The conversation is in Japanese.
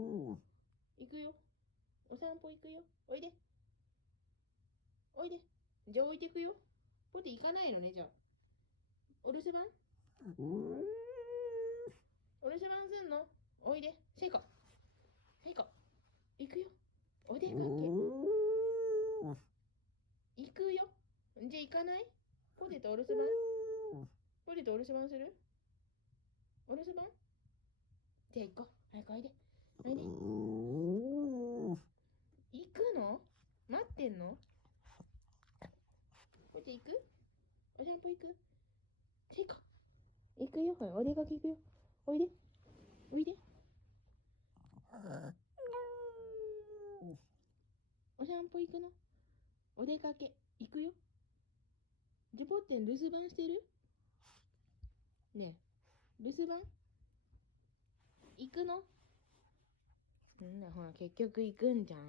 行くよ。お散歩行くよ。おいで。おいで。じゃあ置いてくよ。ポテ行かないのね、じゃあ。お留守番お留守番すんのおいで。セイコ。セイコ。行くよ。お出かけ。行くよ。じゃあ行かないポテトお留守番ポテトお留守番するお留守番じゃあ行こう。早くおいで。おいで。行くの待ってんのポテ行くお散歩行くセイコ。行くよ。お出かけ行くよ。おいで。おいで。お散歩行くのお出かけ行くよ。じゃポッテン留守番してるねえ、留守番行くのほら、結局行くんじゃん。